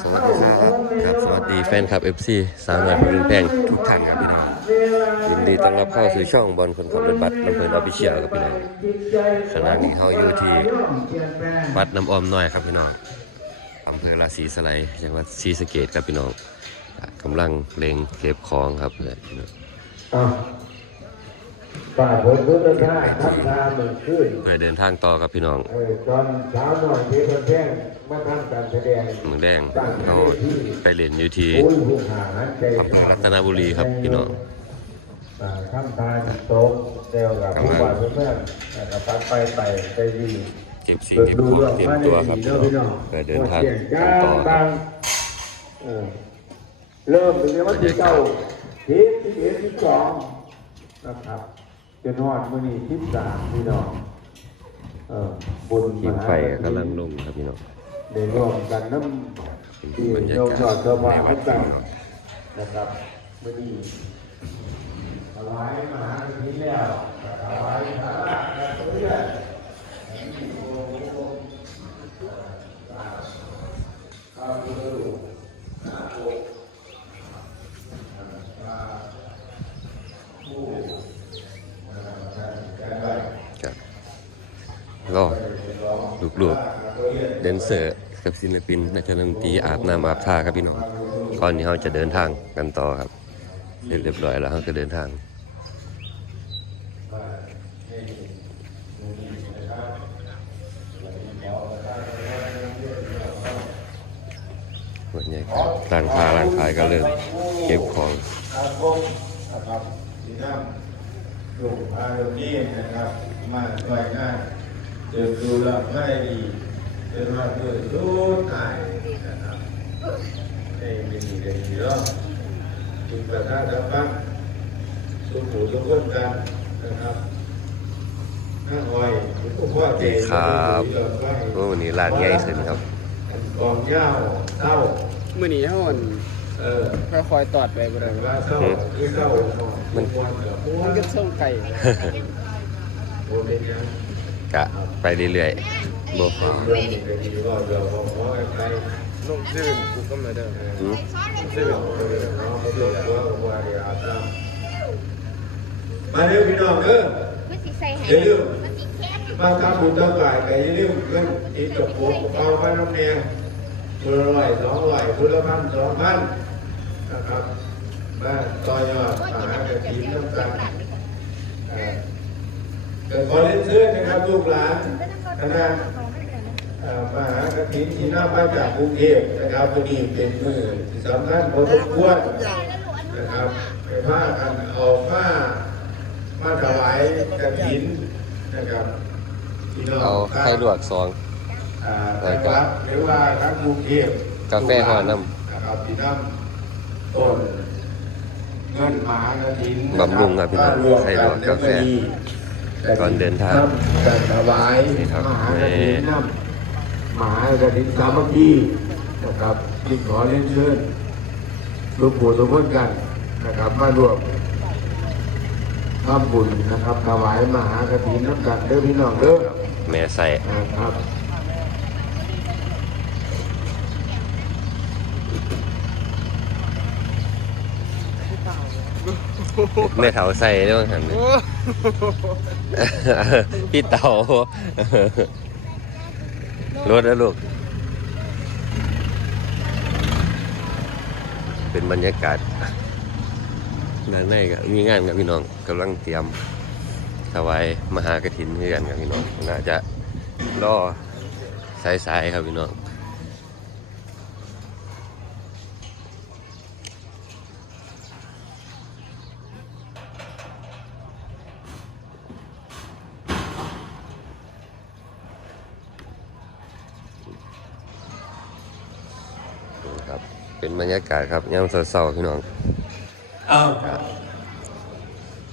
สวัสดีครับครับสวัสดีแฟนคลับ FC สาวน้อยเพลินแพงทุกท่านครับพี่น้องยินดีต้อนรับเข้าสู่ช่องบอลคนขับรถบัสลำเพลินออฟฟิเชียลครับพี่น้องขณะนี้เขาอยู่ที่วัดน้ำอ้อมน้อยครับพี่น้องอำเภอราศีสไลจังหวัดศรีสะเกดครับพี่น้องกำลังเลงเก็บของครับเพื่อนพี่น้อง ฝ่ายผมพุทธทาสทัพทาเหมือนขึ้นเพื่อเดินทางต่อครับพี่น้องเออตอนเช้าหน่อยที่คนแจ้งมาทำการแสดงเมืองแดงเขาไปเล่นอยู่ที่โอ้ยผู้หาใจอำเภอรัตนบุรีครับพี่น้องอ่าทำทานโต๊ะเดียวกับผู้บ่าวเพื่อนๆแต่กับไปไปไปดีเก็บสิ่งเก็บของเตรียมตัวครับพี่น้องเพื่อเดินทางกันต่อครับเออเริ่มถึงวันที่เก้าทิศที่เอ็ดที่สองนะครับ จนฮอดมื้อนี้ที่สามพี่น้องเออบุญทีมไฟกำลังลงครับพี่น้องได้ร่วมกันน้ำที่บรรยาโยมกาศยอดเจ้าบ่าในววัดจังพี่น้องนะครับมื้อนี้ถวายมหากฐินแล้วถวายพระราชเรื่อยข้าวพุทธรูปหน้าปกผู้กันไว้ ครับ รอลูกๆเดนเซอร์กับศิลปินนักดนตรีอาบน้ำอาบท่าครับพี่น้องก่อนนี้เขาจะเดินทางกันต่อครับเสร็จเรียบร้อยแล้วเขาก็เดินทางวันนี้ครับร้านค้าร้านขายก็เริ่มเก็บของคมนะครับสีน้ำลูกมาเร็วนี้นะครับ มาช่วยงาน เดินดูแลไม่ดีเป็นว่าเพื่อรู้ตายนะครับเอ้ไม่ดีเลยดีแล้วจุดประทัดดับฟังสุขุทุกคนกันนะครับนั่งหอยทุกพ่อเจครับโอ้วันนี้ร้านใหญ่ขึ้นครับกองเหย้าเต้ามื่อนี้เท่ามันเออค่อยๆตอดไปบ่ได้ว่าเต้าที่เต้ามันควรกับพวมันกก็ส่งไก่โอเป็นยัง กะไปเรื่อยๆบ่ฟ้าเรื่องนี้ก็ดีว่าเราพอพอใครลงซื่นกูก็มาเด้ชื่นมาเร็วพี่น้องเด้อเดี๋ยวเร็วมาทำบุญทำกายแต่อย่าลืมเงินอีกกับผมเอาไปน้ำแดงคนละร้อยสองร้อยคนละพันสองพันนะครับมาต่อยอดโอ้ยอากินหารมันกระจะถิ่นเสียน้ำเสีกัยนหลังเกิดขอ ล่นเสื้อนะครับลูกหลานคณะเอ่อมหากฐินที่น่ามาจากกรุงเทพนะครับวันนี้เป็นมือที่สำคัญพอสมควรนะครับไปพากันเอาผ้ามาถวายกฐินนะครับพี่น้องเอาไข่ลวกซองอ่านะครับหรือว่าทั้งกรุงเทพกาแฟห่อน้ำนะครับที่น้ำต้นเงินมหากฐินบำรุงครับพี่น้องไข่ลวกกาแฟ ก่อนเดินทางการถวายนี่ครับมหากฐินน้ำมหากฐินสามัคคีนะครับจึงขอเรียนเชิญลูกปู่ทุกคนกันนะครับมารวมทำบุญนะครับถวายมหากฐินน้ำกันเด้อพี่น้องเด้อแม่ใส่นะครับ แม่เถาใส่ด้วยหันโอ้พี่เต๋ารถแล้วลูก เป็นบรรยากาศด้านในก็มีงานกับพี่น้องกำลังเตรียมถวายมหากฐินด้วยกันกับพี่น้องน่าจะล่อสายๆครับพี่น้อง ครับ เป็นบรรยากาศครับยามเศร้าๆพี่น้องอ้าว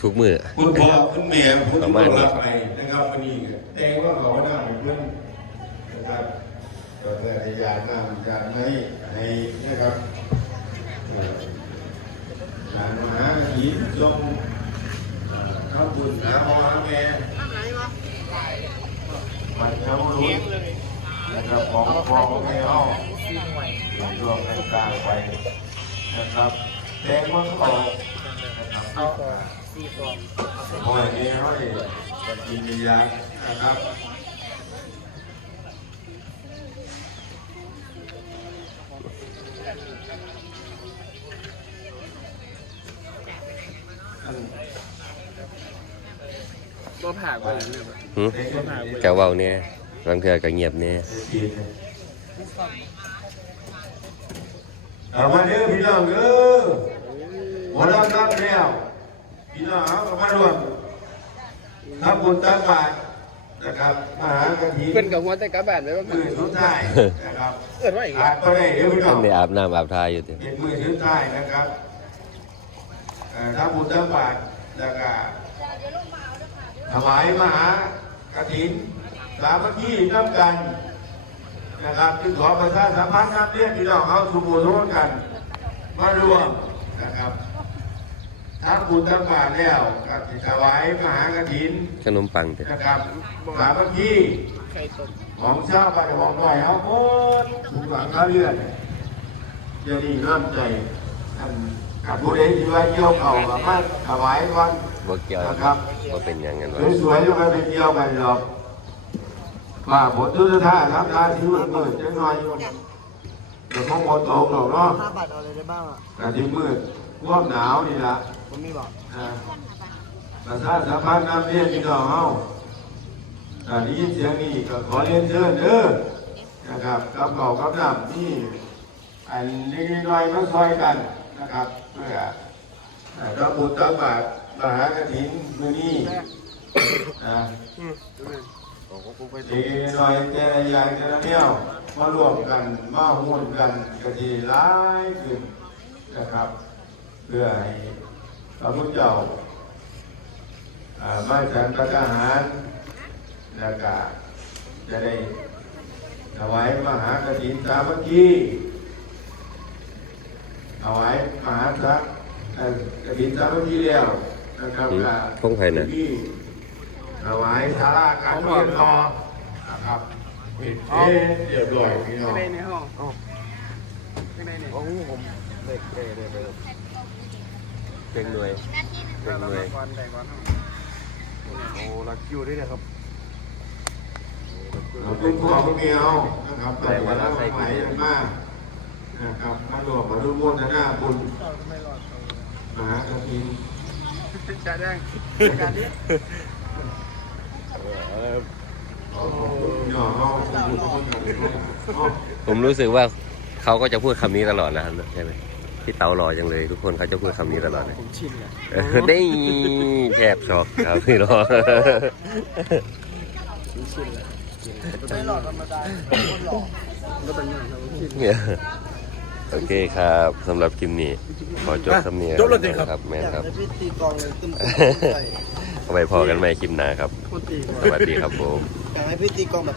ทุกมือคุณพ่อคุณแม่ผู้ประที่มาณต้อนนี้รับครับไปนะครับวันนี้แต่งว่าเขาหน้าเป็นเพื่อนนะครับก็แต่ให้ยาหน้าอยากให้ให้นะครับเอ่อหลานมหาหินทรงเอ่อข้าวบุญหาพ่อหาแม่มันเจ้าลุ้นนะครับของพ่อของแม่เอาซีหน่วยรวมกันกลางไปนะครับแตงว่าเขานะครับเอาซีฟองหอยเงี้ยห้อยกินยานะครับบ่ผากไปอย่างนี้แบบหึเด็กก็หายไปกะเว้าเนี่ยบางเทื่อก็เงียบเนี่ยกิน เอามาเด้อพี่น้องเด้อวันละนับแล้วพี่น้องเอาก็มาร่วมทำบุญตักบาตรนะครับมหากฐินเพิ่นกับหัวแต่กลับบ้านไปว่ามือสุดท้ายนะครับเอิ้นว่าอีกอาจก็ได้เดี๋ยวพี่น้ท่าอนงได้อาบน้ำอาบทาอยู่ติเป็นมือถือใต้นะครับเอ่อถ้าบุญตั้งบาทแล้วก็ถวายมหากฐินสามัคคีน้ำกัน นะครับจึงขอประชาสัมพันธ์นับเรียกพี่น้องเขาสุบูรณ์กัน มารวมนะครับถ้าบุญตั้งบาทแล้วก็สิถวายมหากฐินขนมปังตินะครับสามัคคีไข่ต้มของชาวบ้านของหน่อยเอาหมดถุงหลังข้าวเลือดเดี๋ยวนี้เริ่มใจท่านกับผู้ใดที่ว่าเกี่ยวเข่ากับมาถวายก่อนบ่เกี่ยวนะครับบ่เป็นหยังกันวะสวยๆจะมาเป็นเกี่ยวกันหรอก ว่าผลทุกท่าทำท่าที่มืดมืดจังหน่อยเดี๋ยวคงหมดตกหรอกเนาะห้าบาทเอาอะไรได้บ้างอะแต่ที่มืดร่วมหนาวนี่ละผมมีบอกอ่าประชาสัมพันธ์นำเรียนพี่น้องเฮาอันนี้ยินเสียงนี้ก็ขอเรียนเชิญเด้อนะครับกับเก่ากับน้ำนี่อันเล็กๆน้อยๆมาซอยกันนะครับเพื่อเอ่อรับบุญตักบาตรมหากฐินมื้อนี้อ่า เล็กๆน้อยแต่ละอย่างแต่ละแนวมารวมกันมาหุ้นกันก็สิหลายขึ้นนะครับ เพื่อให้พระพุทธเจ้าอ่ามาฉันพระทหารแล้วก็จะได้ถวายมหากฐินสามัคคีถวายมหาสักกฐินสามัคคีแล้วนะครับหึก็พงไผน่ะที่ ถวายสาราการเรียนต่อนะครับปิดเอ๊ะเรียบร้อยพี่น้องข้างในในห้องข้างในเนี่ยโอ้ผมเด็กเด็กเด็กเด็กเป็นหน่วยเป็นหน่วยก่อนได้ก่อนโอ้รักคิวด้วยนะครับขอบคุณพ่อคุณเมียวนะครับต่อไปแล้วใหม่มากนะครับมาหลวงมาดูมนต์หน้าบุญมหากฐินจะแดงการนี้ ผมรู้สึกว่าเขาก็จะพูดคำนี้ตลอดนะครับใช่ไหมพี่เต๋ารอจังเลย ทุกคนเขาจะพูดคำนี้ตลอดเลยผมชินแล้วเออได้แทบช็อกครับพี่น้องชินแล้วไม่หลอดธรรมดาคนหลอดก็เป็นอย่างเราชินเนี่ยโอเคครับสำหรับคลิปนี้ ขอจบสำเนียงครับแม่อยากครับได้พี่ตีกองเลยตึ้มใส่เอา ไปพอกันใหม่คลิปหน้าครับคนตีสวัสดีครับผมอยากให้พี่ตีกองแบบ